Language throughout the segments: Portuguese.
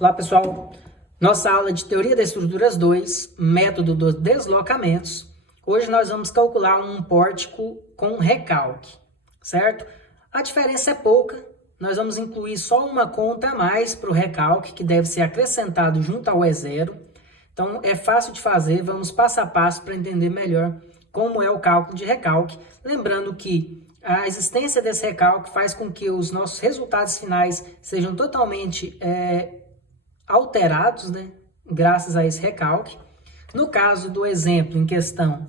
Olá pessoal, nossa aula de Teoria das Estruturas 2, Método dos Deslocamentos. Hoje nós vamos calcular um pórtico com recalque, certo? A diferença é pouca, nós vamos incluir só uma conta a mais para o recalque, que deve ser acrescentado junto ao E0. Então é fácil de fazer, vamos passo a passo para entender melhor como é o cálculo de recalque. Lembrando que a existência desse recalque faz com que os nossos resultados finais sejam totalmente alterados, né, graças a esse recalque. No caso do exemplo em questão,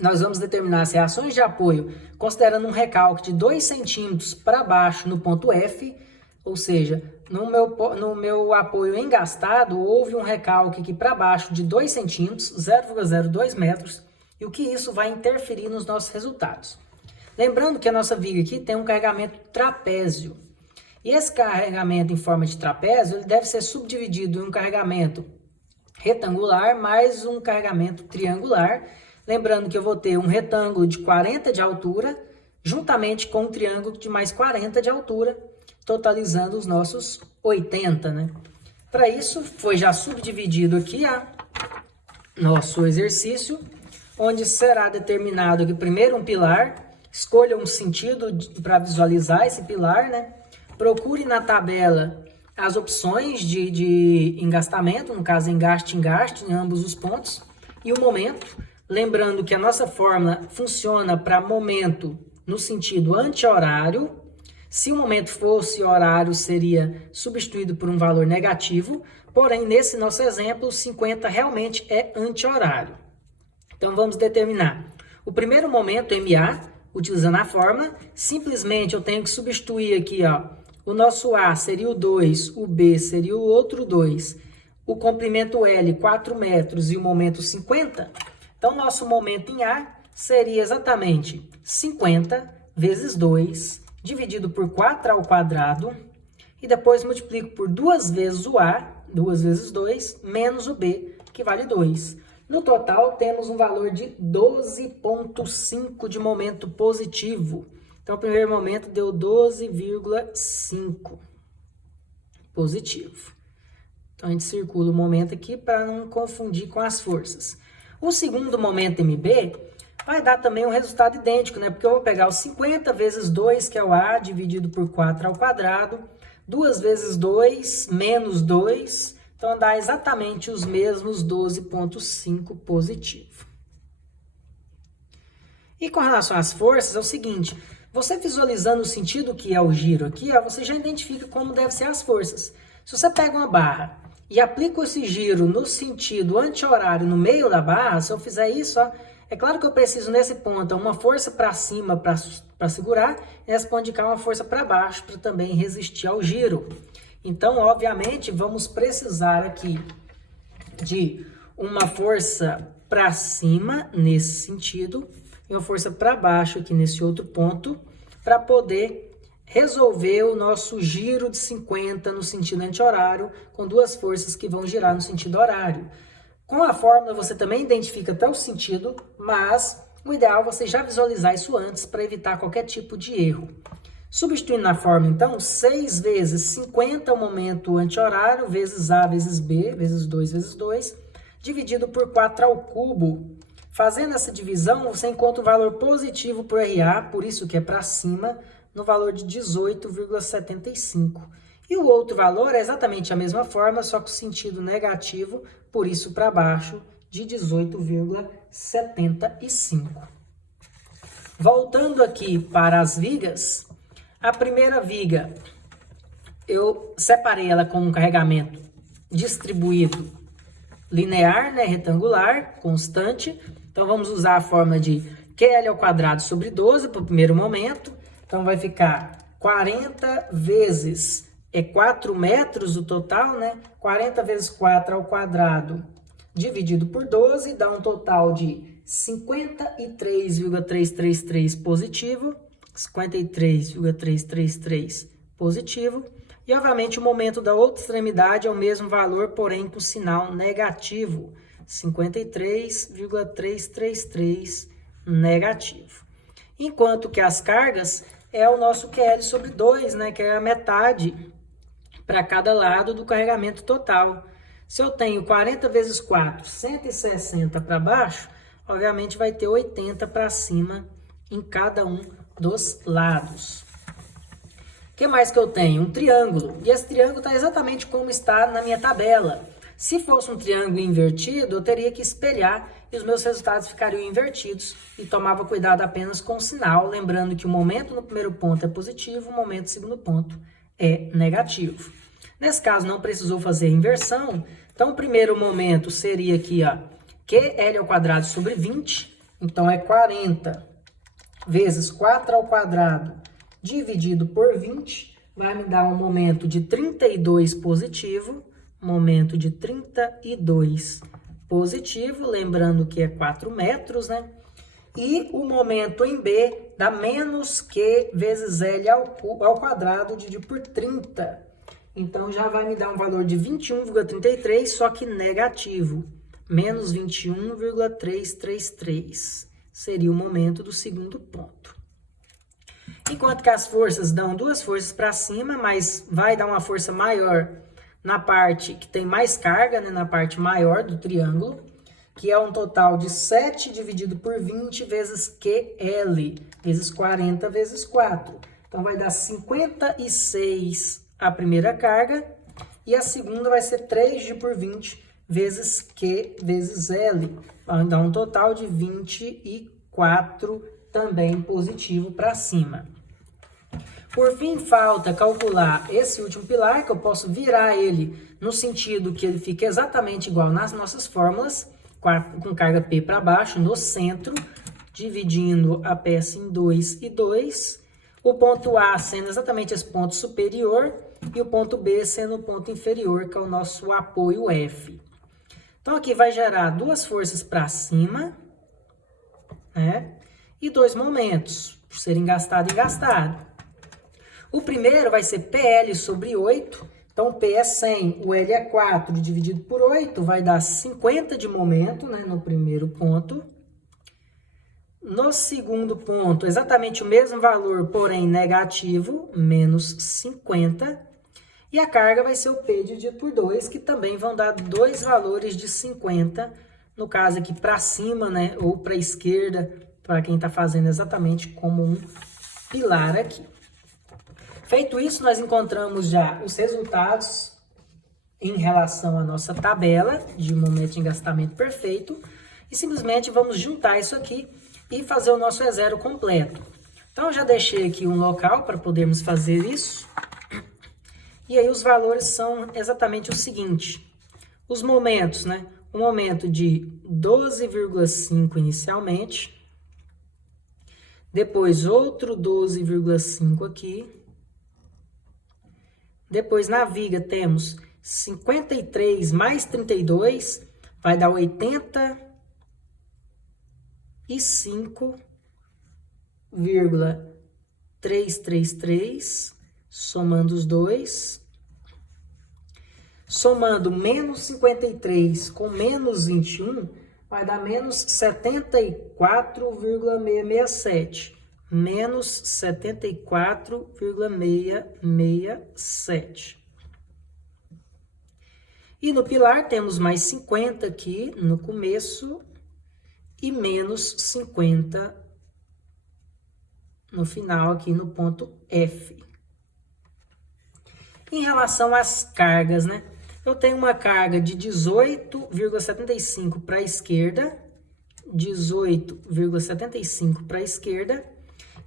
nós vamos determinar as reações de apoio considerando um recalque de 2 centímetros para baixo no ponto F, ou seja, no meu apoio engastado, houve um recalque aqui para baixo de 2 centímetros, 0,02 metros, e o que isso vai interferir nos nossos resultados. Lembrando que a nossa viga aqui tem um carregamento trapézio. E esse carregamento em forma de trapézio ele deve ser subdividido em um carregamento retangular mais um carregamento triangular. Lembrando que eu vou ter um retângulo de 40 de altura, juntamente com um triângulo de mais 40 de altura, totalizando os nossos 80, né? Para isso, foi já subdividido aqui nosso exercício, onde será determinado aqui primeiro um pilar. Escolha um sentido para visualizar esse pilar, né? Procure na tabela as opções de engastamento, no caso engaste em ambos os pontos, e o momento. Lembrando que a nossa fórmula funciona para momento no sentido anti-horário. Se o momento fosse horário, seria substituído por um valor negativo, porém, nesse nosso exemplo, 50 realmente é anti-horário. Então, vamos determinar o primeiro momento, MA, utilizando a fórmula. Simplesmente eu tenho que substituir aqui, o nosso A seria o 2, o B seria o outro 2, o comprimento L, 4 metros, e o momento 50. Então, nosso momento em A seria exatamente 50 vezes 2, dividido por 4 ao quadrado, e depois multiplico por 2 vezes o A, 2 vezes 2, menos o B, que vale 2. No total, temos um valor de 12,5 de momento positivo. Então, o primeiro momento deu 12,5 positivo. Então, a gente circula o momento aqui para não confundir com as forças. O segundo momento MB vai dar também um resultado idêntico, né? Porque eu vou pegar os 50 vezes 2, que é o A, dividido por 4 ao quadrado, 2 vezes 2, menos 2, então dá exatamente os mesmos 12,5 positivo. E com relação às forças, é o seguinte, você visualizando o sentido que é o giro aqui, você já identifica como devem ser as forças. Se você pega uma barra e aplica esse giro no sentido anti-horário no meio da barra, se eu fizer isso, é claro que eu preciso nesse ponto uma força para cima para segurar, e nesse ponto de cá uma força para baixo para também resistir ao giro. Então, obviamente, vamos precisar aqui de uma força para cima nesse sentido e uma força para baixo aqui nesse outro ponto para poder resolver o nosso giro de 50 no sentido anti-horário com duas forças que vão girar no sentido horário. Com a fórmula você também identifica até o sentido, mas o ideal é você já visualizar isso antes para evitar qualquer tipo de erro. Substituindo na fórmula, então, 6 vezes 50 é o momento anti-horário, vezes A vezes B, vezes 2 vezes 2, dividido por 4 ao cubo. Fazendo essa divisão, você encontra o valor positivo para o RA, por isso que é para cima, no valor de 18,75. E o outro valor é exatamente a mesma forma, só com sentido negativo, por isso para baixo, de 18,75. Voltando aqui para as vigas, a primeira viga, eu separei ela com um carregamento distribuído linear, né, retangular, constante. Então, vamos usar a fórmula de QL ao quadrado sobre 12 para o primeiro momento. Então, vai ficar 40 vezes 4 metros o total, né? 40 vezes 4 ao quadrado dividido por 12 dá um total de 53,333 positivo. 53,333 positivo. E, obviamente, o momento da outra extremidade é o mesmo valor, porém com sinal negativo. 53,333 negativo. Enquanto que as cargas é o nosso QL sobre 2, né? Que é a metade para cada lado do carregamento total. Se eu tenho 40 vezes 4, 160 para baixo, obviamente vai ter 80 para cima em cada um dos lados. O que mais que eu tenho? Um triângulo. E esse triângulo está exatamente como está na minha tabela. Se fosse um triângulo invertido, eu teria que espelhar e os meus resultados ficariam invertidos e tomava cuidado apenas com o sinal, lembrando que o momento no primeiro ponto é positivo, o momento no segundo ponto é negativo. Nesse caso, não precisou fazer a inversão, então o primeiro momento seria aqui, ó, QL² sobre 20, então é 40 vezes 4² dividido por 20, vai me dar um momento de 32 positivo, momento de 32 positivo, lembrando que é 4 metros, né? E o momento em B dá menos Q vezes L ao quadrado dividido por 30. Então, já vai me dar um valor de 21,33, só que negativo. Menos 21,333 seria o momento do segundo ponto. Enquanto que as forças dão duas forças para cima, mas vai dar uma força maior na parte que tem mais carga, né, na parte maior do triângulo, que é um total de 7 dividido por 20 vezes QL, vezes 40 vezes 4. Então, vai dar 56 a primeira carga, e a segunda vai ser 3 dividido por 20 vezes Q vezes L. Vai dar um total de 24 também positivo para cima. Por fim, falta calcular esse último pilar, que eu posso virar ele no sentido que ele fique exatamente igual nas nossas fórmulas, com carga P para baixo, no centro, dividindo a peça em 2 e 2. O ponto A sendo exatamente esse ponto superior e o ponto B sendo o ponto inferior, que é o nosso apoio F. Então, aqui vai gerar duas forças para cima, né? E dois momentos, por serem gastado e gastado. O primeiro vai ser PL sobre 8, então P é 100, o L é 4, dividido por 8, vai dar 50 de momento, né, no primeiro ponto. No segundo ponto, exatamente o mesmo valor, porém negativo, menos 50. E a carga vai ser o P dividido por 2, que também vão dar dois valores de 50, no caso aqui para cima, né, ou para a esquerda, para quem está fazendo exatamente como um pilar aqui. Feito isso, nós encontramos já os resultados em relação à nossa tabela de momento de engastamento perfeito e simplesmente vamos juntar isso aqui e fazer o nosso E0 completo. Então, eu já deixei aqui um local para podermos fazer isso. E aí, os valores são exatamente o seguinte. Os momentos, né? O momento de 12,5 inicialmente. Depois, outro 12,5 aqui. Depois, na viga, temos 53 mais 32, vai dar 85,333, somando os dois. Somando menos 53 com menos 21, vai dar menos 74,667. Menos 74,667. E no pilar temos mais 50 aqui no começo e menos 50 no final aqui no ponto F. Em relação às cargas, né? Eu tenho uma carga de 18,75 para a esquerda, 18,75 para a esquerda,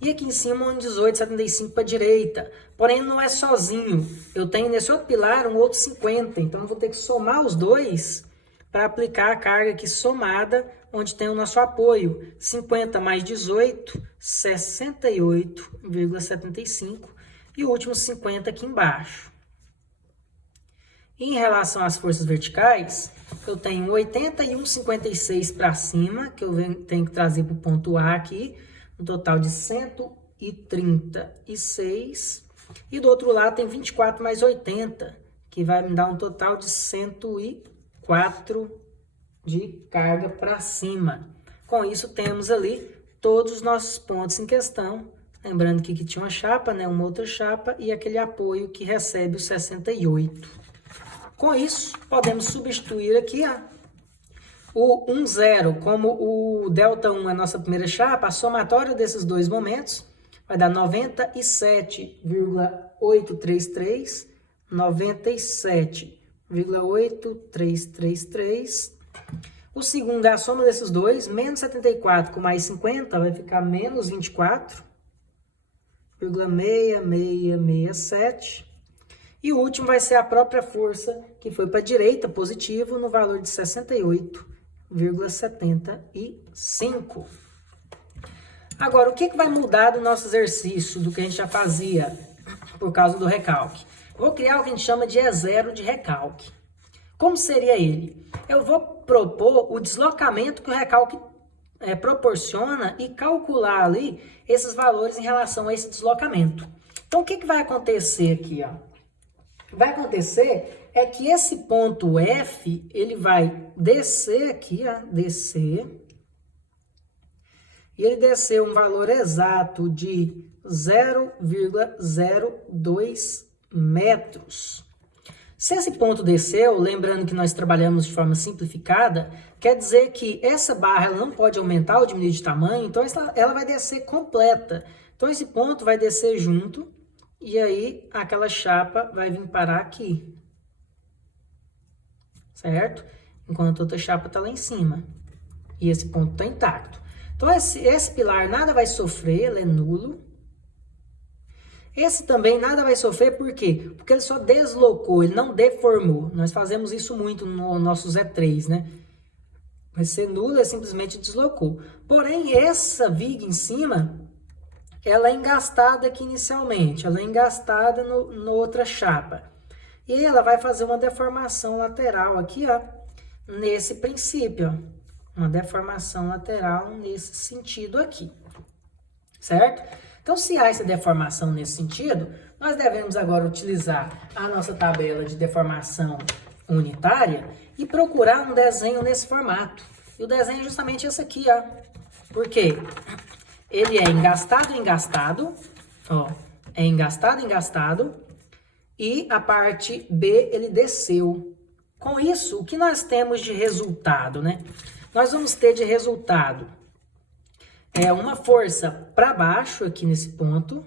e aqui em cima um 18,75 para a direita. Porém, não é sozinho. Eu tenho nesse outro pilar um outro 50. Então, eu vou ter que somar os dois para aplicar a carga aqui somada, onde tem o nosso apoio. 50 mais 18, 68,75. E o último 50 aqui embaixo. Em relação às forças verticais, eu tenho 81,56 para cima, que eu tenho que trazer para o ponto A aqui. Um total de 136. E do outro lado tem 24 mais 80, que vai me dar um total de 104 de carga para cima. Com isso, temos ali todos os nossos pontos em questão Lembrando que aqui tinha uma chapa, né? Uma outra chapa e aquele apoio que recebe o 68. Com isso, podemos substituir aqui o 1, 0, como o ΔI é a nossa primeira chapa, a somatória desses dois momentos vai dar 97,833, 97,8333. O segundo é a soma desses dois, menos 74 com mais 50 vai ficar menos 24,6667. E o último vai ser a própria força que foi para a direita, positivo, no valor de 68,75. Agora, o que vai mudar do nosso exercício, do que a gente já fazia por causa do recalque? Vou criar o que a gente chama de E0 de recalque. Como seria ele? Eu vou propor o deslocamento que o recalque proporciona e calcular ali esses valores em relação a esse deslocamento. Então, o que vai acontecer aqui? Vai acontecer é que esse ponto F, ele vai descer aqui, descer, e ele desceu um valor exato de 0,02 metros. Se esse ponto desceu, lembrando que nós trabalhamos de forma simplificada, quer dizer que essa barra ela não pode aumentar ou diminuir de tamanho, então ela vai descer completa. Então esse ponto vai descer junto, e aí aquela chapa vai vir parar aqui. Certo? Enquanto a outra chapa está lá em cima. E esse ponto está intacto. Então esse pilar nada vai sofrer, ele é nulo. Esse também nada vai sofrer, por quê? Porque ele só deslocou, ele não deformou. Nós fazemos isso muito no nosso Z3, né? Vai ser nulo, ele simplesmente deslocou. Porém, essa viga em cima, ela é engastada aqui inicialmente. Ela é engastada na outra chapa. E aí ela vai fazer uma deformação lateral aqui, nesse princípio, uma deformação lateral nesse sentido aqui, certo? Então, se há essa deformação nesse sentido, nós devemos agora utilizar a nossa tabela de deformação unitária e procurar um desenho nesse formato. E o desenho é justamente esse aqui, Por quê? Ele é engastado, é engastado, e a parte B ele desceu. Com isso, o que nós temos de resultado, né? Nós vamos ter de resultado uma força para baixo aqui nesse ponto,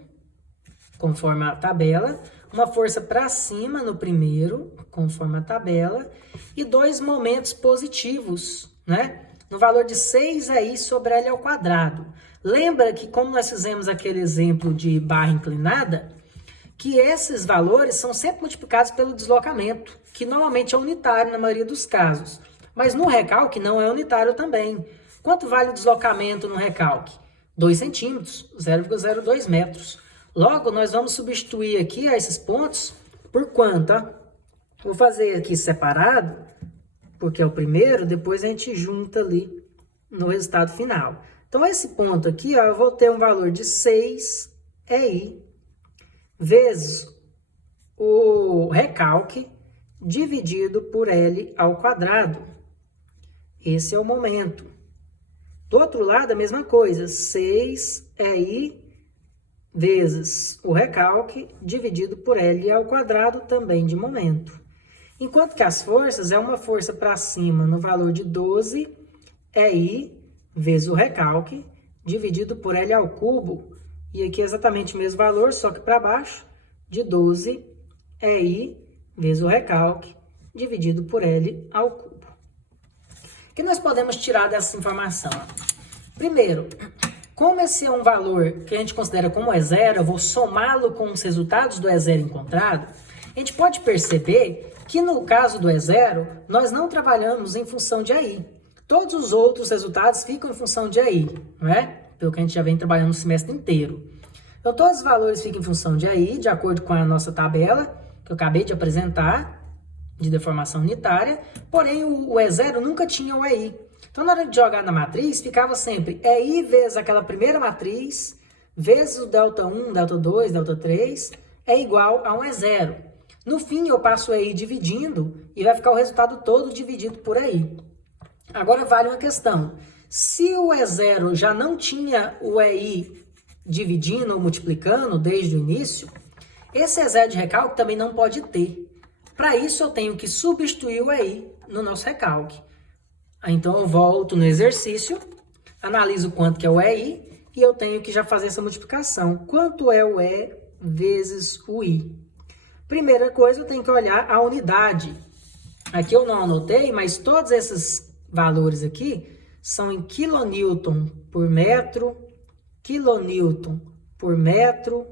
conforme a tabela, uma força para cima no primeiro, conforme a tabela, e dois momentos positivos, né? No valor de 6 sobre L ao quadrado. Lembra que, como nós fizemos aquele exemplo de barra inclinada, que esses valores são sempre multiplicados pelo deslocamento, que normalmente é unitário na maioria dos casos. Mas no recalque não é unitário também. Quanto vale o deslocamento no recalque? 2 centímetros, 0,02 metros. Logo, nós vamos substituir aqui esses pontos por quanto? Vou fazer aqui separado, porque é o primeiro, depois a gente junta ali no resultado final. Então, esse ponto aqui, eu vou ter um valor de 6 EI vezes o recalque dividido por L ao quadrado. Esse é o momento. Do outro lado, a mesma coisa, 6 EI vezes o recalque dividido por L ao quadrado, também de momento. Enquanto que as forças é uma força para cima no valor de 12 EI vezes o recalque dividido por L ao cubo. E aqui é exatamente o mesmo valor, só que para baixo, de 12 EI vezes o recalque dividido por L ao cubo. O que nós podemos tirar dessa informação? Primeiro, como esse é um valor que a gente considera como E0, eu vou somá-lo com os resultados do E0 encontrado, a gente pode perceber que no caso do E0, nós não trabalhamos em função de AI. Todos os outros resultados ficam em função de AI, não é? Pelo que a gente já vem trabalhando no semestre inteiro. Então, todos os valores ficam em função de AI, de acordo com a nossa tabela, que eu acabei de apresentar, de deformação unitária, porém o E0 nunca tinha o EI. Então, na hora de jogar na matriz, ficava sempre EI vezes aquela primeira matriz, vezes o ΔI, ΔI2, ΔI3, é igual a um E0. No fim, eu passo o EI dividindo e vai ficar o resultado todo dividido por EI. Agora, vale uma questão. Se o E0 já não tinha o EI dividindo ou multiplicando desde o início, esse E0 de recalque também não pode ter. Para isso, eu tenho que substituir o EI no nosso recalque. Então, eu volto no exercício, analiso quanto que é o EI e eu tenho que já fazer essa multiplicação. Quanto é o E vezes o I? Primeira coisa, eu tenho que olhar a unidade. Aqui eu não anotei, mas todos esses valores aqui são em quilonewton por metro, quilonewton por metro,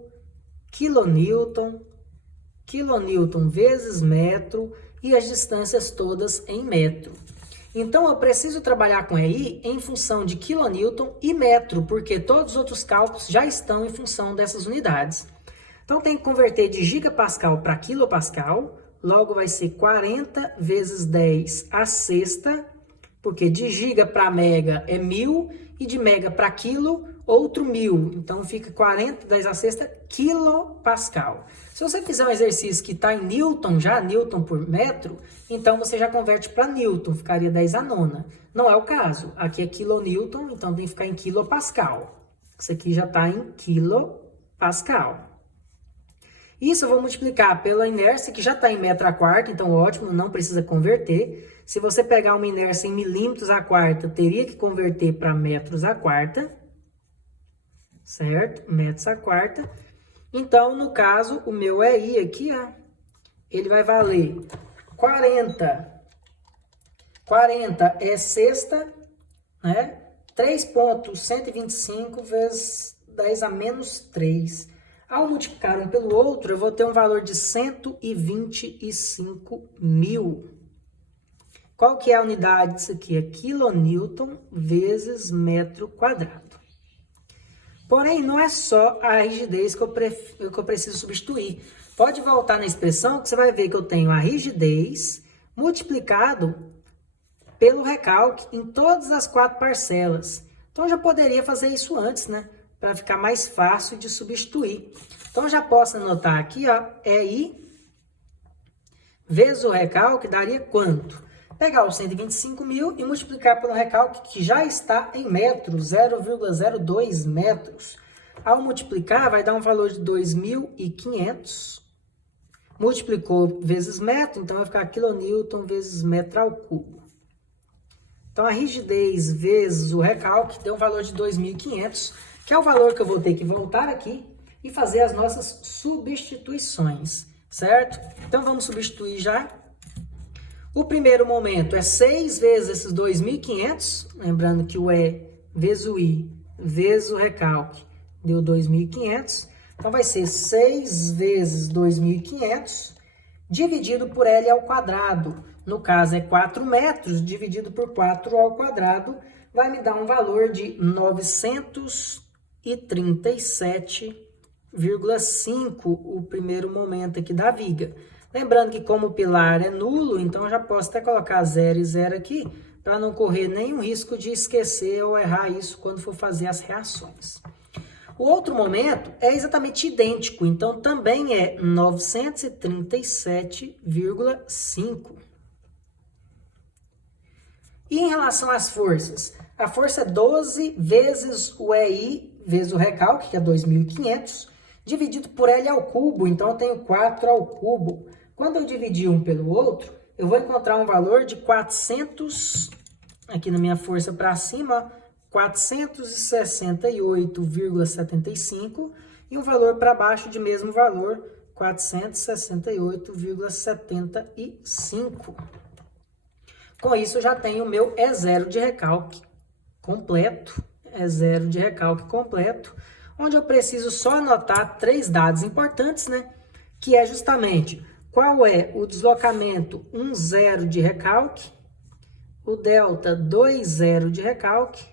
quilonewton, quilonewton vezes metro e as distâncias todas em metro. Então, eu preciso trabalhar com EI em função de quilonewton e metro, porque todos os outros cálculos já estão em função dessas unidades. Então, tem que converter de gigapascal para quilopascal, logo vai ser 40 vezes 10 a sexta, porque de giga para mega é 1000 e de mega para quilo, outro 1000. Então, fica 40, 10 a sexta, quilopascal. Se você fizer um exercício que está em newton já, newton por metro, então você já converte para newton, ficaria 10 a nona. Não é o caso. Aqui é quilonewton, então tem que ficar em quilopascal. Isso aqui já está em quilopascal. Isso eu vou multiplicar pela inércia, que já está em metro a quarta, então ótimo, não precisa converter. Se você pegar uma inércia em milímetros a quarta, teria que converter para metros a quarta. Certo? Metros a quarta. Então, no caso, o meu EI aqui, ó, ele vai valer 40. 40 é sexta, né? 3,125 vezes 10 a menos 3. Ao multiplicar um pelo outro, eu vou ter um valor de 125.000. Qual que é a unidade disso aqui? É quilonewton vezes metro quadrado. Porém, não é só a rigidez que eu preciso substituir. Pode voltar na expressão que você vai ver que eu tenho a rigidez multiplicado pelo recalque em todas as 4 parcelas. Então, eu já poderia fazer isso antes, né? Para ficar mais fácil de substituir. Então, já posso anotar aqui, ó, EI vezes o recalque daria quanto? Pegar os 125.000 e multiplicar pelo recalque que já está em metros, 0,02 metros. Ao multiplicar, vai dar um valor de 2.500. Multiplicou vezes metro, então vai ficar quilonewton vezes metro ao cubo. Então, a rigidez vezes o recalque deu um valor de 2.500, que é o valor que eu vou ter que voltar aqui e fazer as nossas substituições, certo? Então, vamos substituir já. O primeiro momento é 6 vezes esses 2.500, lembrando que o E vezes o I vezes o recalque deu 2.500. Então, vai ser 6 vezes 2.500 dividido por L ao quadrado. No caso, é 4 metros dividido por 4 ao quadrado, vai me dar um valor de 937,5, o primeiro momento aqui da viga. Lembrando que como o pilar é nulo, então eu já posso até colocar 0 e 0 aqui, para não correr nenhum risco de esquecer ou errar isso quando for fazer as reações. O outro momento é exatamente idêntico, então também é 937,5. E em relação às forças? A força é 12 vezes o EI vezes o recalque, que é 2.500, dividido por L ao cubo, então eu tenho 4 ao cubo. Quando eu dividir um pelo outro, eu vou encontrar um valor de 400, aqui na minha força para cima, 468,75, e um valor para baixo de mesmo valor, 468,75. Com isso, eu já tenho o meu E0 de recalque completo, E0 de recalque completo, onde eu preciso só anotar 3 dados importantes, né? Que é justamente qual é o deslocamento 1,0 de recalque, o delta 2,0 de recalque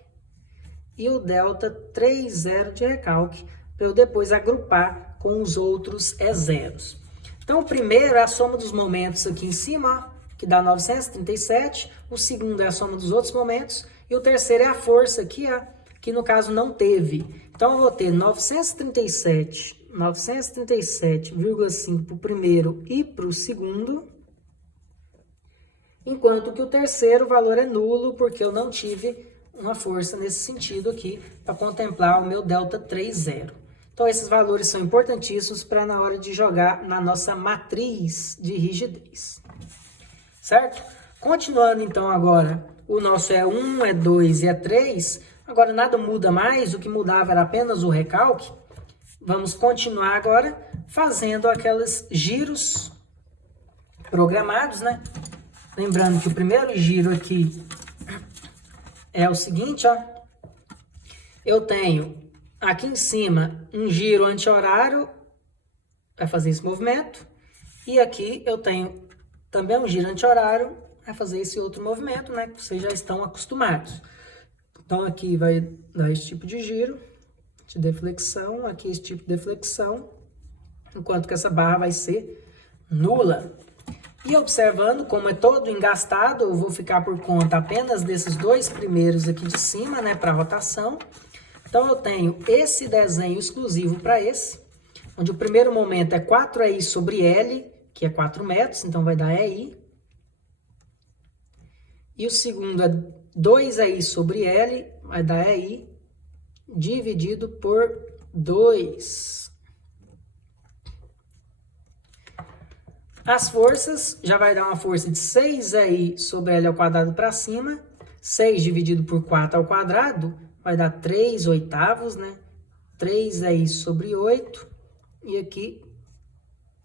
e o delta 3,0 de recalque, para eu depois agrupar com os outros E0s. Então, o primeiro é a soma dos momentos aqui em cima, ó, que dá 937, o segundo é a soma dos outros momentos, e o terceiro é a força aqui, ó, que no caso não teve. Então, eu vou ter 937,5 para o primeiro e para o segundo, enquanto que o terceiro valor é nulo, porque eu não tive uma força nesse sentido aqui, para contemplar o meu ΔT3 zero. Então, esses valores são importantíssimos para na hora de jogar na nossa matriz de rigidez. Certo? Continuando, então, agora, o nosso E1, E2 e E3. Agora, nada muda mais, o que mudava era apenas o recalque. Vamos continuar agora fazendo aqueles giros programados, né? Lembrando que o primeiro giro aqui é o seguinte, ó. Eu tenho aqui em cima um giro anti-horário, vai fazer esse movimento. E aqui eu tenho também um giro anti-horário, vai fazer esse outro movimento, né? Que vocês já estão acostumados. Então, aqui vai dar esse tipo de giro, de deflexão, aqui esse tipo de deflexão, enquanto que essa barra vai ser nula. E observando, como é todo engastado, eu vou ficar por conta apenas desses dois primeiros aqui de cima, né, para rotação. Então, eu tenho esse desenho exclusivo para esse, onde o primeiro momento é 4EI sobre L, que é 4 metros, então vai dar EI. E o segundo é 2EI sobre L, vai dar EI, dividido por 2. As forças, já vai dar uma força de 6EI sobre L ao quadrado para cima. 6 dividido por 4 ao quadrado, vai dar 3 oitavos, né? 3EI sobre 8. E aqui,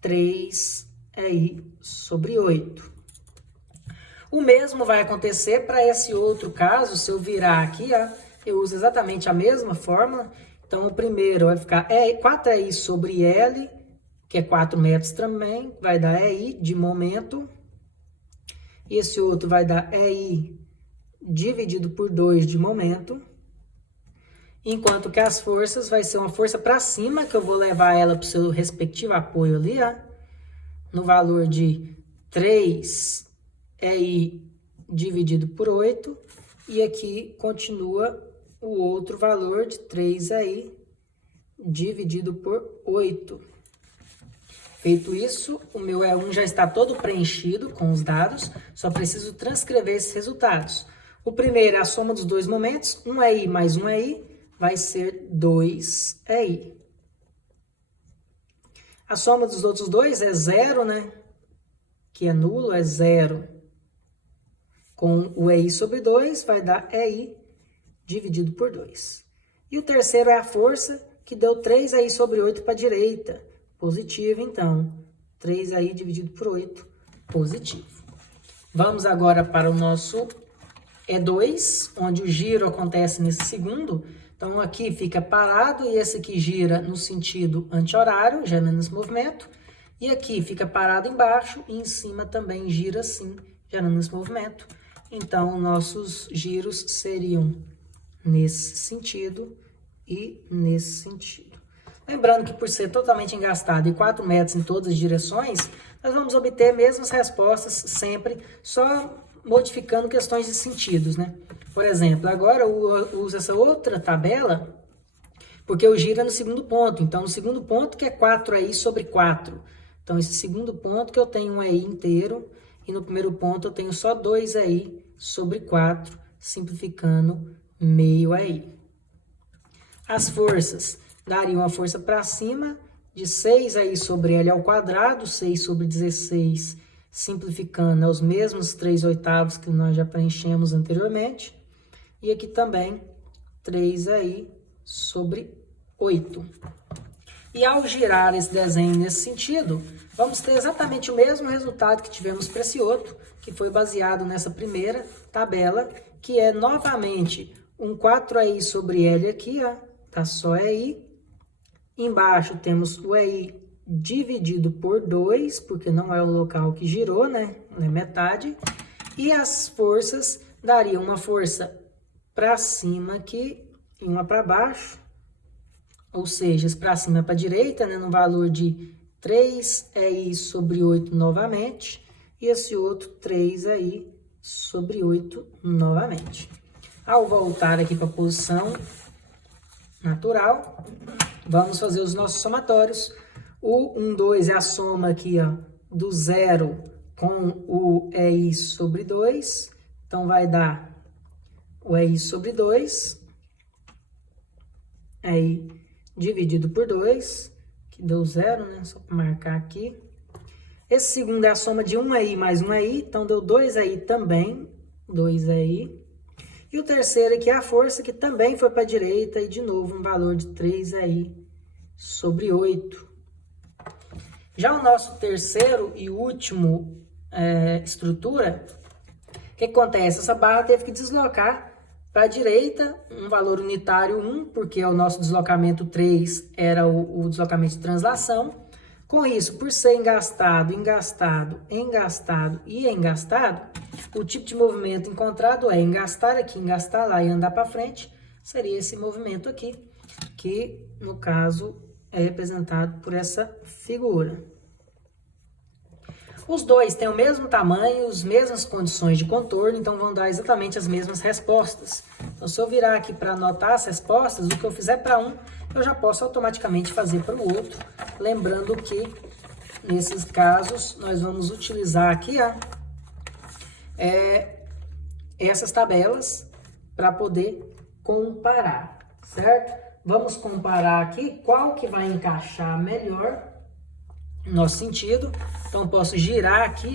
3EI sobre 8. O mesmo vai acontecer para esse outro caso, se eu virar aqui, ó, eu uso exatamente a mesma fórmula. Então, o primeiro vai ficar 4EI sobre L, que é 4 metros também, vai dar EI de momento. E esse outro vai dar EI dividido por 2 de momento. Enquanto que as forças vai ser uma força para cima, que eu vou levar ela para o seu respectivo apoio ali, ó, no valor de 3 EI dividido por 8. E aqui continua o outro valor de 3 EI dividido por 8. Feito isso, o meu E1 já está todo preenchido com os dados, só preciso transcrever esses resultados. O primeiro é a soma dos dois momentos, 1 EI mais 1 EI vai ser 2 EI. A soma dos outros dois é 0, né? Que é nulo, é 0. Com o EI sobre 2 vai dar EI dividido por 2. E o terceiro é a força, que deu 3 EI sobre 8 para a direita. Positivo, então, 3 aí dividido por 8, positivo. Vamos agora para o nosso E2, onde o giro acontece nesse segundo. Então, aqui fica parado e esse aqui gira no sentido anti-horário, gerando esse movimento. E aqui fica parado embaixo e em cima também gira assim, gerando esse movimento. Então, nossos giros seriam nesse sentido e nesse sentido. Lembrando que por ser totalmente engastado e 4 metros em todas as direções, nós vamos obter mesmas respostas sempre, só modificando questões de sentidos, né? Por exemplo, agora eu uso essa outra tabela, porque eu giro no segundo ponto. Então, no segundo ponto que é 4EI sobre 4. Então, esse segundo ponto que eu tenho um EI inteiro, e no primeiro ponto eu tenho só 2EI sobre 4, simplificando meio EI. As forças daria uma força para cima de 6 aí sobre L ao quadrado, 6 sobre 16, simplificando, é os mesmos 3 oitavos que nós já preenchemos anteriormente. E aqui também, 3 aí sobre 8. E ao girar esse desenho nesse sentido, vamos ter exatamente o mesmo resultado que tivemos para esse outro, que foi baseado nessa primeira tabela, que é novamente um 4EI sobre L aqui, ó, tá só EI. Embaixo temos o EI dividido por 2, porque não é o local que girou, né? É metade. E as forças dariam uma força para cima aqui e uma para baixo. Ou seja, para cima e para a direita, né? No valor de 3 EI sobre 8 novamente. E esse outro 3 EI sobre 8 novamente. Ao voltar aqui para a posição natural, vamos fazer os nossos somatórios. O 1, 2 é a soma aqui, ó, do 0 com o EI sobre 2. Então, vai dar o EI sobre 2, EI dividido por 2, que deu 0, né? Só para marcar aqui. Esse segundo é a soma de 1 EI mais 1 EI, então deu 2 EI também, 2 EI. E o terceiro aqui é a força, que também foi para a direita, e de novo um valor de 3 EI sobre 8. Já o nosso terceiro e último estrutura, o que acontece? Essa barra teve que deslocar para a direita, um valor unitário 1, porque o nosso deslocamento 3 era o deslocamento de translação. Com isso, por ser engastado, engastado, engastado e engastado, o tipo de movimento encontrado é engastar aqui, engastar lá e andar para frente, seria esse movimento aqui, que no caso é representado por essa figura. Os dois têm o mesmo tamanho, as mesmas condições de contorno, então vão dar exatamente as mesmas respostas. Então, se eu virar aqui para anotar as respostas, o que eu fizer para um, eu já posso automaticamente fazer para o outro. Lembrando que, nesses casos, nós vamos utilizar aqui essas tabelas para poder comparar, certo? Vamos comparar aqui qual que vai encaixar melhor no nosso sentido. Então, eu posso girar aqui,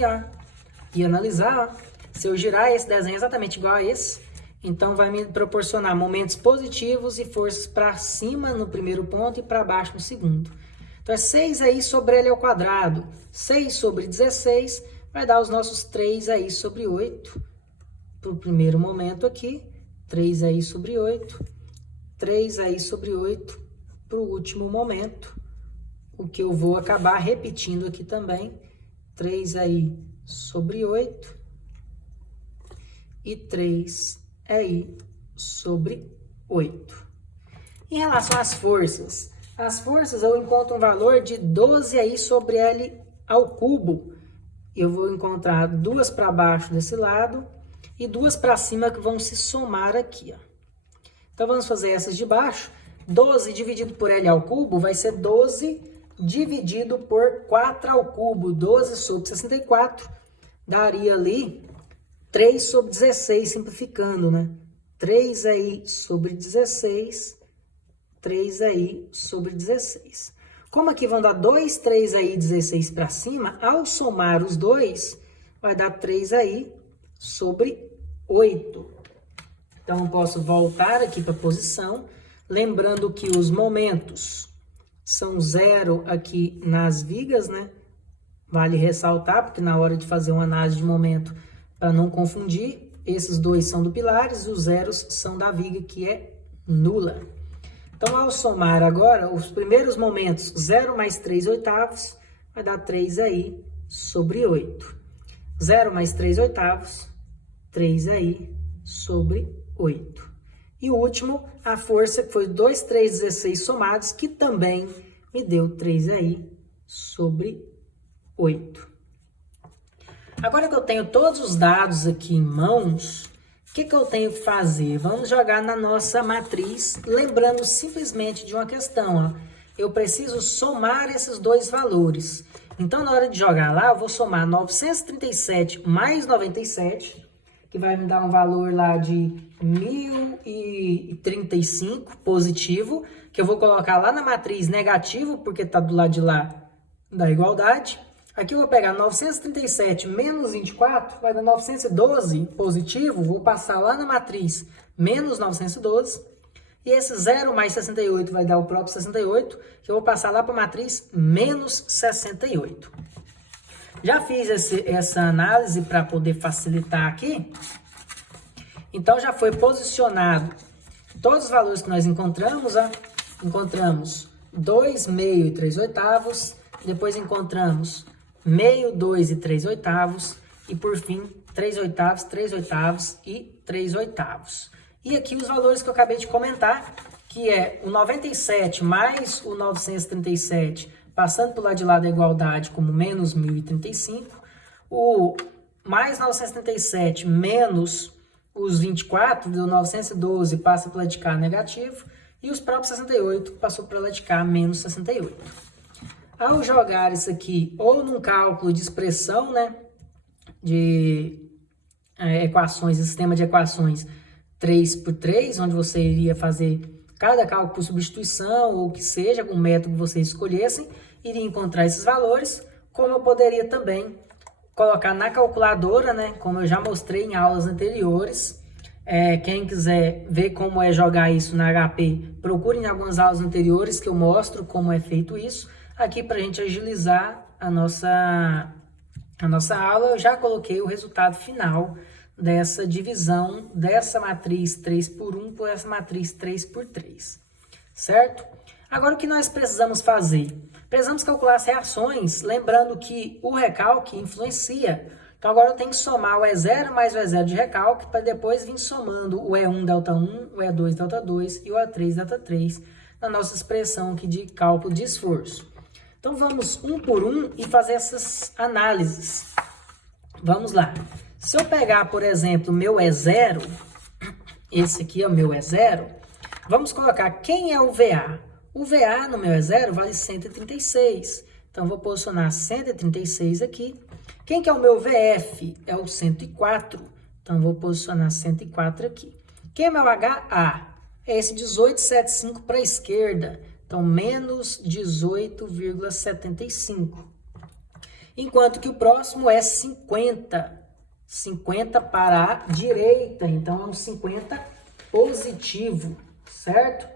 e analisar. Se eu girar, esse desenho é exatamente igual a esse. Então, vai me proporcionar momentos positivos e forças para cima no primeiro ponto e para baixo no segundo. Então, é 6 aí sobre L ao quadrado. 6 sobre 16 vai dar os nossos 3 aí sobre 8. Para o primeiro momento aqui. 3 aí sobre 8. 3 aí sobre 8 para o último momento. O que eu vou acabar repetindo aqui também. 3 aí sobre 8. E 3 aí sobre 8. Em relação às forças eu encontro um valor de 12 aí sobre L ao cubo. Eu vou encontrar duas para baixo desse lado e duas para cima que vão se somar aqui, Então, vamos fazer essas de baixo. 12 dividido por L ao cubo vai ser 12 dividido por 4 ao cubo. 12 sobre 64 daria ali 3 sobre 16, simplificando, né? 3 aí sobre 16, 3 aí sobre 16. Como aqui vão dar 2, 3 aí, 16 para cima, ao somar os dois, vai dar 3 aí sobre 8. Então, eu posso voltar aqui para a posição, lembrando que os momentos são 0 aqui nas vigas, né? Vale ressaltar, porque na hora de fazer uma análise de momento, para não confundir, esses dois são do pilares, os zeros são da viga, que é nula. Então, ao somar agora, os primeiros momentos, 0 mais 3 oitavos, vai dar 3 aí sobre 8. 0 mais 3 oitavos, 3 aí sobre 8. E o último, a força, que foi 2, 3, 16 somados, que também me deu 3 aí sobre 8. Agora que eu tenho todos os dados aqui em mãos, o que eu tenho que fazer? Vamos jogar na nossa matriz, lembrando simplesmente de uma questão. Eu preciso somar esses dois valores. Então, na hora de jogar lá, eu vou somar 937 mais 97, que vai me dar um valor lá de 1035 positivo, que eu vou colocar lá na matriz negativo, porque está do lado de lá da igualdade. Aqui eu vou pegar 937 menos 24, vai dar 912 positivo, vou passar lá na matriz menos 912. E esse 0 mais 68 vai dar o próprio 68, que eu vou passar lá para a matriz menos 68. Já fiz essa análise para poder facilitar aqui. Então, já foi posicionado todos os valores que nós encontramos. Encontramos 2, meio e 3 oitavos. Depois encontramos meio, 2 e 3 oitavos. E, por fim, 3 oitavos, 3 oitavos e 3 oitavos. E aqui os valores que eu acabei de comentar, que é o 97 mais o 937, passando para o lado de lá da igualdade como menos 1035, o mais 937 menos os 24, deu 912, passa para o lado de cá negativo, e os próprios 68 passou para o lado de cá menos 68. Ao jogar isso aqui, ou num cálculo de expressão, né, de equações, sistema de equações, 3 por 3, onde você iria fazer cada cálculo por substituição, ou que seja, algum método que vocês escolhessem, iria encontrar esses valores, como eu poderia também colocar na calculadora, né? Como eu já mostrei em aulas anteriores. Quem quiser ver como é jogar isso na HP, procure em algumas aulas anteriores que eu mostro como é feito isso. Aqui para a gente agilizar a nossa aula, eu já coloquei o resultado final dessa divisão dessa matriz 3 por 1 por essa matriz 3 por 3, certo? Agora, o que nós precisamos fazer? Precisamos calcular as reações, lembrando que o recalque influencia. Então, agora eu tenho que somar o E0 mais o E0 de recalque, para depois vir somando o E1 delta 1, o E2 delta 2 e o E3 delta 3, na nossa expressão aqui de cálculo de esforço. Então, vamos um por um e fazer essas análises. Vamos lá. Se eu pegar, por exemplo, meu E0, esse aqui é o meu E0, vamos colocar quem é o VA. O VA no meu E0 vale 136. Então, vou posicionar 136 aqui. Quem que é o meu VF? É o 104. Então, vou posicionar 104 aqui. Quem é meu HA? É esse 18,75 para a esquerda. Então, menos 18,75. Enquanto que o próximo é 50. 50 para a direita. Então, é um 50 positivo, certo?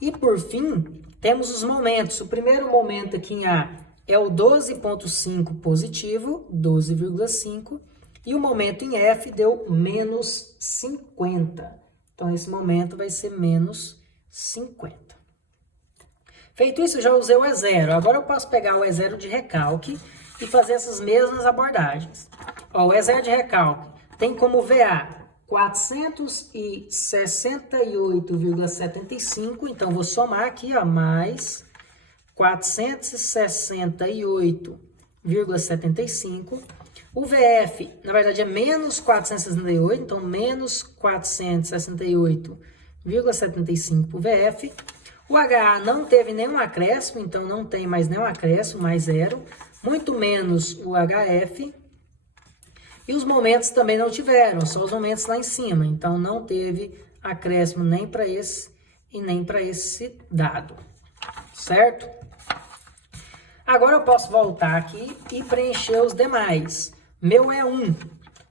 E, por fim, temos os momentos. O primeiro momento aqui em A é o 12,5 positivo, 12,5. E o momento em F deu menos 50. Então, esse momento vai ser menos 50. Feito isso, eu já usei o E0. Agora eu posso pegar o E0 de recalque e fazer essas mesmas abordagens. Ó, o E0 de recalque tem como VA 468,75. Então, vou somar aqui, ó, mais 468,75. O VF, na verdade, é menos 468. Então, menos 468,75 para o VF. O HA não teve nenhum acréscimo, então não tem mais nenhum acréscimo, mais zero. Muito menos o HF. E os momentos também não tiveram, só os momentos lá em cima. Então, não teve acréscimo nem para esse e nem para esse dado. Certo? Agora eu posso voltar aqui e preencher os demais. Meu E1.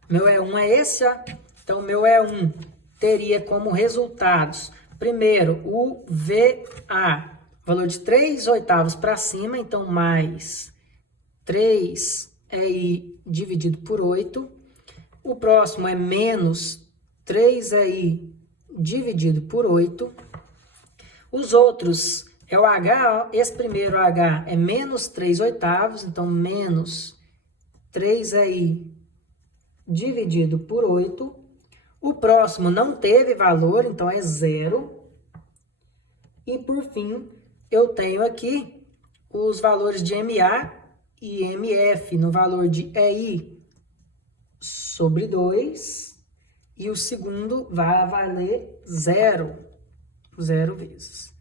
Meu E1 é esse, ó. Então, meu E1 teria como resultados... Primeiro, o VA, valor de 3/8 para cima, então mais 3 EI dividido por 8. O próximo é menos 3 EI dividido por 8. Os outros é o H, esse primeiro H é menos 3/8, então menos 3 EI dividido por 8. O próximo não teve valor, então é 0. E, por fim, eu tenho aqui os valores de MA e MF no valor de EI sobre 2. E o segundo vai valer 0. 0 vezes.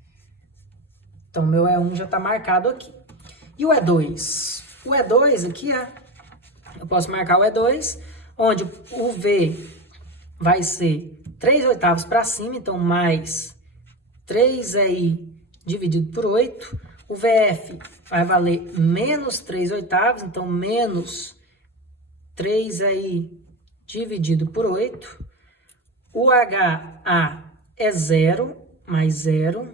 Então, meu E1 já está marcado aqui. E o E2? O E2 aqui, eu posso marcar o E2, onde o V... vai ser 3/8 para cima, então mais 3 EI dividido por 8. O VF vai valer menos 3/8, então menos 3 EI dividido por 8. O HA é 0, mais 0.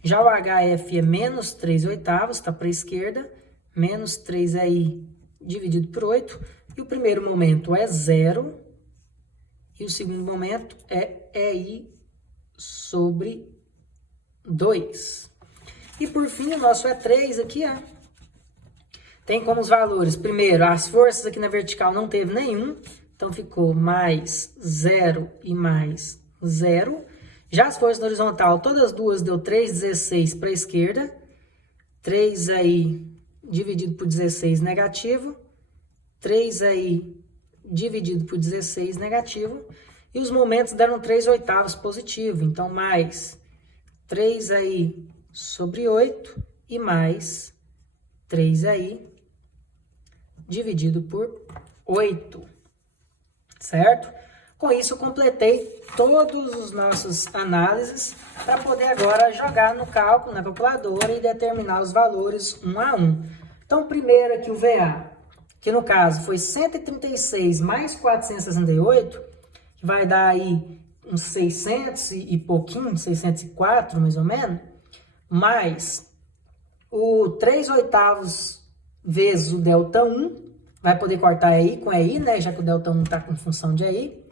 Já o HF é menos 3/8, está para a esquerda, menos 3 EI dividido por 8. E o primeiro momento é 0. E o segundo momento é EI sobre 2. E por fim, o nosso E3 aqui, tem como os valores. Primeiro, as forças aqui na vertical não teve nenhum. Então, ficou mais 0 e mais 0. Já as forças na horizontal, todas as duas deu 3,16 para a esquerda. 3 EI dividido por 16 negativo. 3 EI dividido por 16 negativo, e os momentos deram 3/8 positivo, então mais 3 EI sobre 8 e mais 3 EI dividido por 8, certo? Com isso, eu completei todos os nossos análises para poder agora jogar no cálculo, na calculadora e determinar os valores um a um. Então, primeiro aqui o VA, que no caso foi 136 mais 468, que vai dar aí uns 600 e pouquinho, 604 mais ou menos, mais o 3/8 vezes o ΔI, vai poder cortar EI com EI, né, já que o ΔI está com função de EI,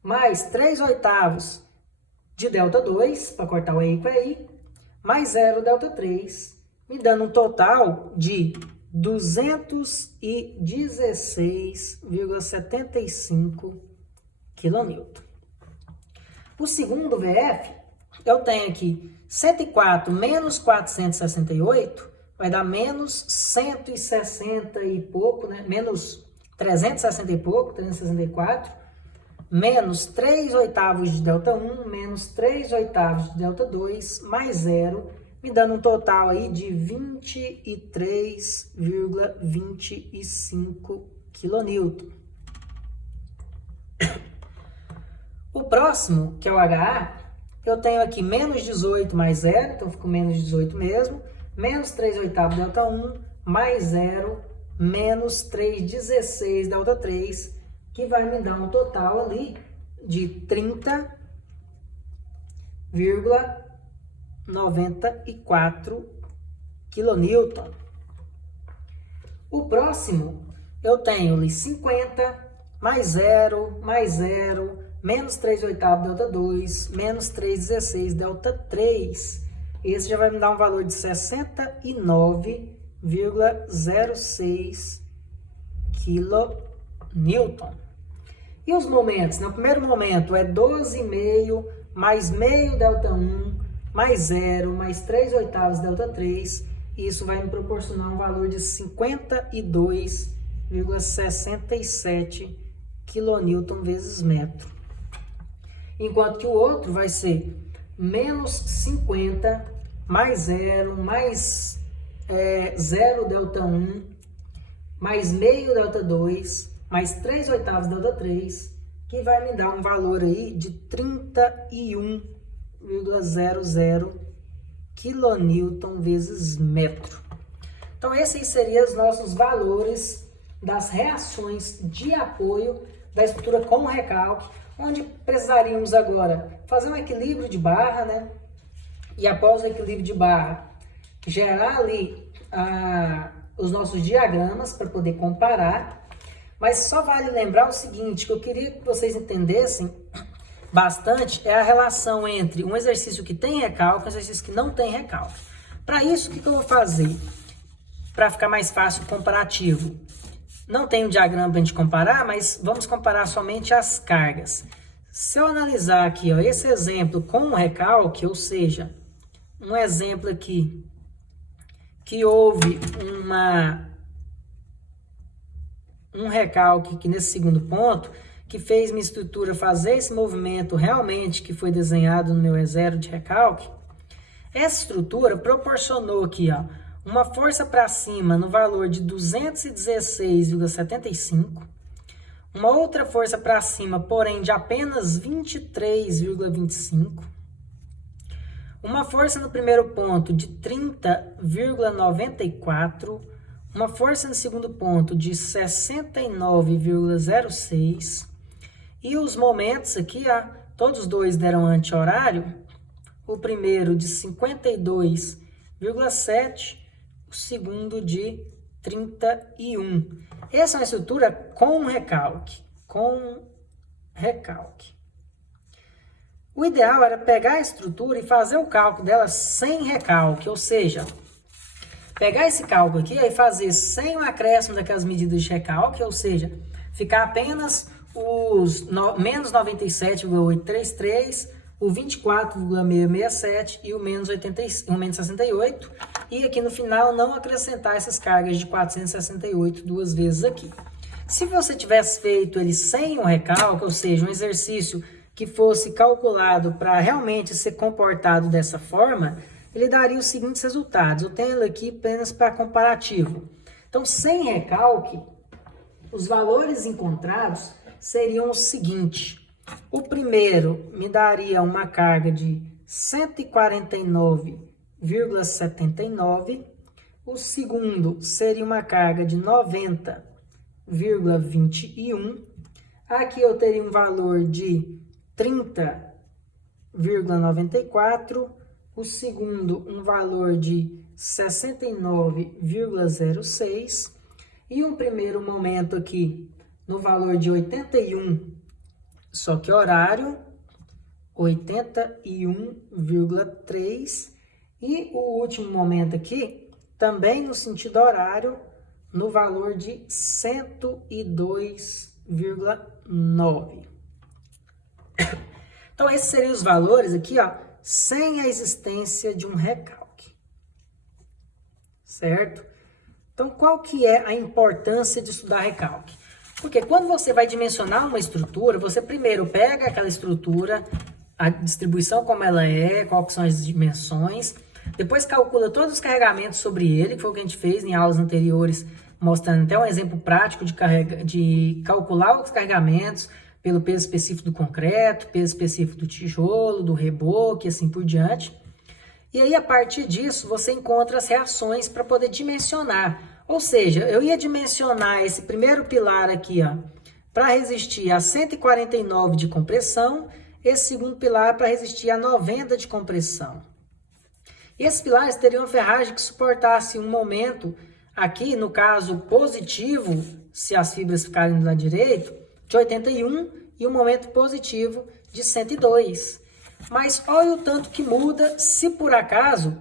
mais 3/8 de ΔI, para cortar o EI com EI, mais 0 ΔI3, me dando um total de 216,75 kN. O segundo VF, eu tenho aqui 104 menos 468, vai dar menos 160 e pouco, né? Menos 360 e pouco, 364, menos 3/8 de ΔI, menos 3/8 de ΔI2, mais 0, me dando um total aí de 23,25 kN. O próximo, que é o HA, eu tenho aqui menos 18 mais 0, então fico menos 18 mesmo, menos 3/8 ΔI, mais 0, menos 3,16 ΔI3, que vai me dar um total ali de 30,94 kN. O próximo, eu tenho ali 50, mais 0, menos 3/8 ΔI2, menos 3,16 ΔI3. Esse já vai me dar um valor de 69,06 kN. E os momentos? No primeiro momento é 12,5 mais meio ΔI, mais 0, mais 3/8 ΔI3. Isso vai me proporcionar um valor de 52,67 kN vezes metro. Enquanto que o outro vai ser menos 50 mais 0, mais 0 ΔI, mais meio ΔI2, mais 3/8 ΔI3, que vai me dar um valor aí de 31,00 kN vezes metro. Então, esses seriam os nossos valores das reações de apoio da estrutura com recalque, onde precisaríamos agora fazer um equilíbrio de barra, né? E após o equilíbrio de barra, gerar ali os nossos diagramas para poder comparar. Mas só vale lembrar o seguinte, que eu queria que vocês entendessem bastante, é a relação entre um exercício que tem recalque e um exercício que não tem recalque. Para isso, o que eu vou fazer? Para ficar mais fácil o comparativo. Não tem um diagrama para a gente comparar, mas vamos comparar somente as cargas. Se eu analisar aqui, ó, esse exemplo com o recalque, ou seja, um exemplo aqui que houve um recalque aqui nesse segundo ponto, que fez minha estrutura fazer esse movimento realmente que foi desenhado no meu E0 de recalque, essa estrutura proporcionou aqui, ó, uma força para cima no valor de 216,75, uma outra força para cima, porém, de apenas 23,25, uma força no primeiro ponto de 30,94, uma força no segundo ponto de 69,06, e os momentos aqui, ó, todos dois deram anti-horário, o primeiro de 52,7, o segundo de 31. Essa é uma estrutura com recalque. O ideal era pegar a estrutura e fazer o cálculo dela sem recalque, ou seja, pegar esse cálculo aqui e fazer sem o acréscimo daquelas medidas de recalque, ou seja, ficar apenas os menos 97,833, o 24,667 e o menos 68, e aqui no final não acrescentar essas cargas de 468 duas vezes aqui. Se você tivesse feito ele sem o recalque, ou seja, um exercício que fosse calculado para realmente ser comportado dessa forma, ele daria os seguintes resultados. Eu tenho ele aqui apenas para comparativo. Então, sem recalque, os valores encontrados seriam o seguinte. O primeiro me daria uma carga de 149,79. O segundo seria uma carga de 90,21. Aqui eu teria um valor de 30,94. O segundo, um valor de 69,06. E um primeiro momento aqui no valor de 81, só que horário, 81,3. E o último momento aqui, também no sentido horário, no valor de 102,9. Então, esses seriam os valores aqui, ó, sem a existência de um recalque. Certo? Então, qual que é a importância de estudar recalque? Porque quando você vai dimensionar uma estrutura, você primeiro pega aquela estrutura, a distribuição como ela é, quais são as dimensões, depois calcula todos os carregamentos sobre ele, que foi o que a gente fez em aulas anteriores, mostrando até um exemplo prático de calcular os carregamentos pelo peso específico do concreto, peso específico do tijolo, do reboque, assim por diante. E aí, a partir disso, você encontra as reações para poder dimensionar. Ou seja, eu ia dimensionar esse primeiro pilar aqui, ó, para resistir a 149 de compressão, esse segundo pilar para resistir a 90 de compressão. E esses pilares teriam uma ferragem que suportasse um momento, aqui no caso positivo, se as fibras ficarem do lado direito, de 81 e um momento positivo de 102. Mas olha o tanto que muda se por acaso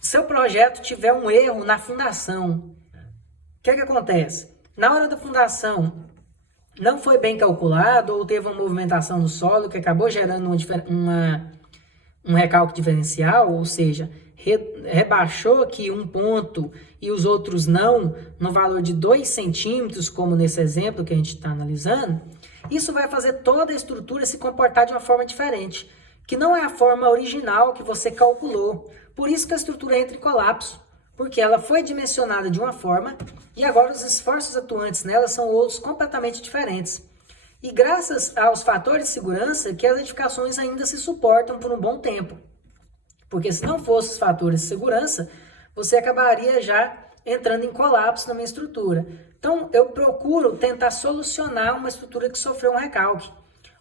seu projeto tiver um erro na fundação. O que acontece? Na hora da fundação não foi bem calculado ou teve uma movimentação no solo que acabou gerando um recalque diferencial, ou seja, rebaixou aqui um ponto e os outros não, no valor de 2 centímetros, como nesse exemplo que a gente está analisando, isso vai fazer toda a estrutura se comportar de uma forma diferente, que não é a forma original que você calculou. Por isso que a estrutura entra em colapso, porque ela foi dimensionada de uma forma e agora os esforços atuantes nela são outros completamente diferentes. E graças aos fatores de segurança que as edificações ainda se suportam por um bom tempo. Porque se não fossem os fatores de segurança, você acabaria já entrando em colapso na minha estrutura. Então, eu procuro tentar solucionar uma estrutura que sofreu um recalque.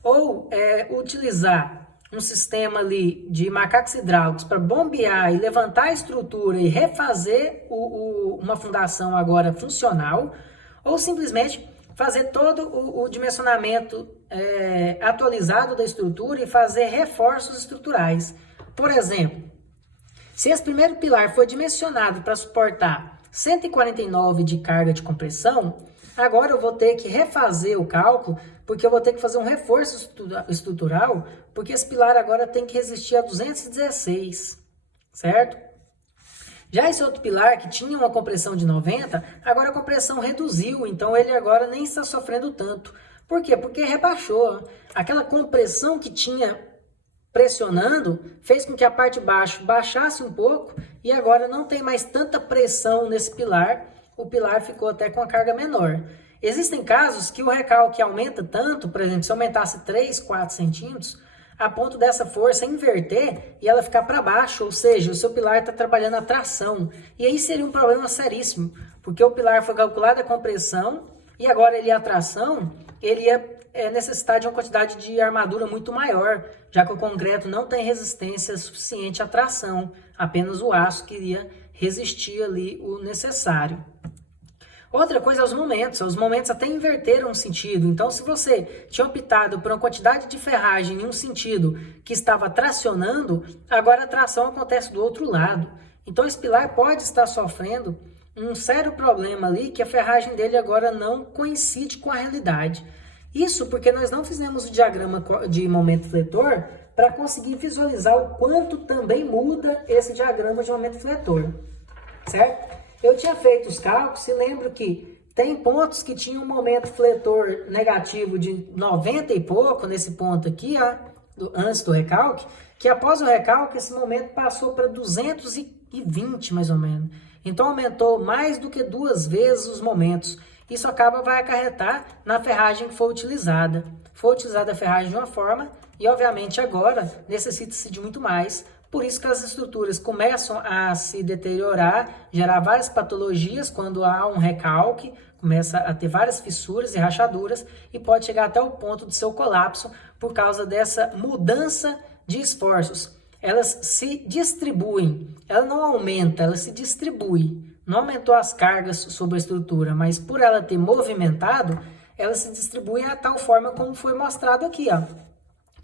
Ou utilizar um sistema ali de macacos hidráulicos para bombear e levantar a estrutura e refazer uma fundação agora funcional, ou simplesmente fazer todo o dimensionamento atualizado da estrutura e fazer reforços estruturais. Por exemplo, se esse primeiro pilar foi dimensionado para suportar 149 de carga de compressão, agora eu vou ter que refazer o cálculo, porque eu vou ter que fazer um reforço estrutural, porque esse pilar agora tem que resistir a 216, certo? Já esse outro pilar, que tinha uma compressão de 90, agora a compressão reduziu, então ele agora nem está sofrendo tanto. Por quê? Porque rebaixou. Aquela compressão que tinha pressionando fez com que a parte de baixo baixasse um pouco e agora não tem mais tanta pressão nesse pilar, o pilar ficou até com a carga menor. Existem casos que o recalque aumenta tanto, por exemplo, se aumentasse 3, 4 centímetros, a ponto dessa força inverter e ela ficar para baixo, ou seja, o seu pilar está trabalhando a tração. E aí seria um problema seríssimo, porque o pilar foi calculado a compressão e agora ele ia a tração, ele ia necessitar de uma quantidade de armadura muito maior, já que o concreto não tem resistência suficiente à tração, apenas o aço que iria resistir ali o necessário. Outra coisa é os momentos até inverteram o sentido. Então, se você tinha optado por uma quantidade de ferragem em um sentido que estava tracionando, agora a tração acontece do outro lado. Então, esse pilar pode estar sofrendo um sério problema ali, que a ferragem dele agora não coincide com a realidade. Isso porque nós não fizemos o diagrama de momento fletor para conseguir visualizar o quanto também muda esse diagrama de momento fletor, certo? Eu tinha feito os cálculos e lembro que tem pontos que tinham um momento fletor negativo de 90 e pouco, nesse ponto aqui, ó, antes do recalque, que após o recalque esse momento passou para 220 mais ou menos. Então aumentou mais do que 2 vezes os momentos. Isso vai acarretar na ferragem que for utilizada. Foi utilizada a ferragem de uma forma e, obviamente, agora necessita-se de muito mais. Por isso que as estruturas começam a se deteriorar, gerar várias patologias quando há um recalque, começa a ter várias fissuras e rachaduras e pode chegar até o ponto do seu colapso por causa dessa mudança de esforços. Elas se distribuem, ela não aumenta, ela se distribui. Não aumentou as cargas sobre a estrutura, mas por ela ter movimentado, ela se distribui a tal forma como foi mostrado aqui, ó.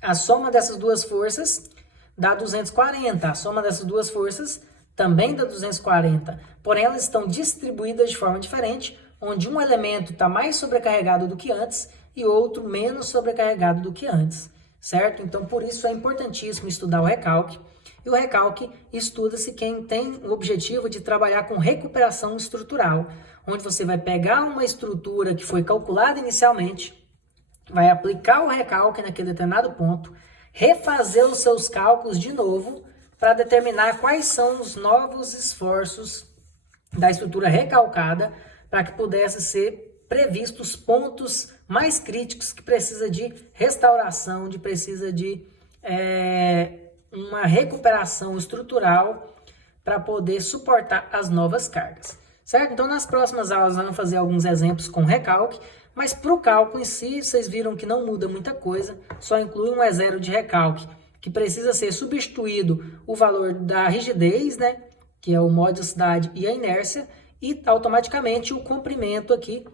A soma dessas duas forças dá 240, a soma dessas duas forças também dá 240, porém elas estão distribuídas de forma diferente, onde um elemento está mais sobrecarregado do que antes e outro menos sobrecarregado do que antes, certo? Então, por isso é importantíssimo estudar o recalque. E o recalque estuda-se quem tem o objetivo de trabalhar com recuperação estrutural, onde você vai pegar uma estrutura que foi calculada inicialmente, vai aplicar o recalque naquele determinado ponto, refazer os seus cálculos de novo para determinar quais são os novos esforços da estrutura recalcada para que pudesse ser previstos pontos mais críticos que precisa de restauração, precisa de uma recuperação estrutural para poder suportar as novas cargas, certo? Então, nas próximas aulas, nós vamos fazer alguns exemplos com recalque, mas para o cálculo em si, vocês viram que não muda muita coisa, só inclui um E0 de recalque, que precisa ser substituído o valor da rigidez, né, que é o modicidade e a inércia, e automaticamente o comprimento aqui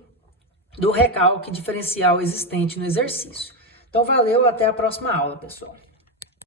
do recalque diferencial existente no exercício. Então, valeu, até a próxima aula, pessoal.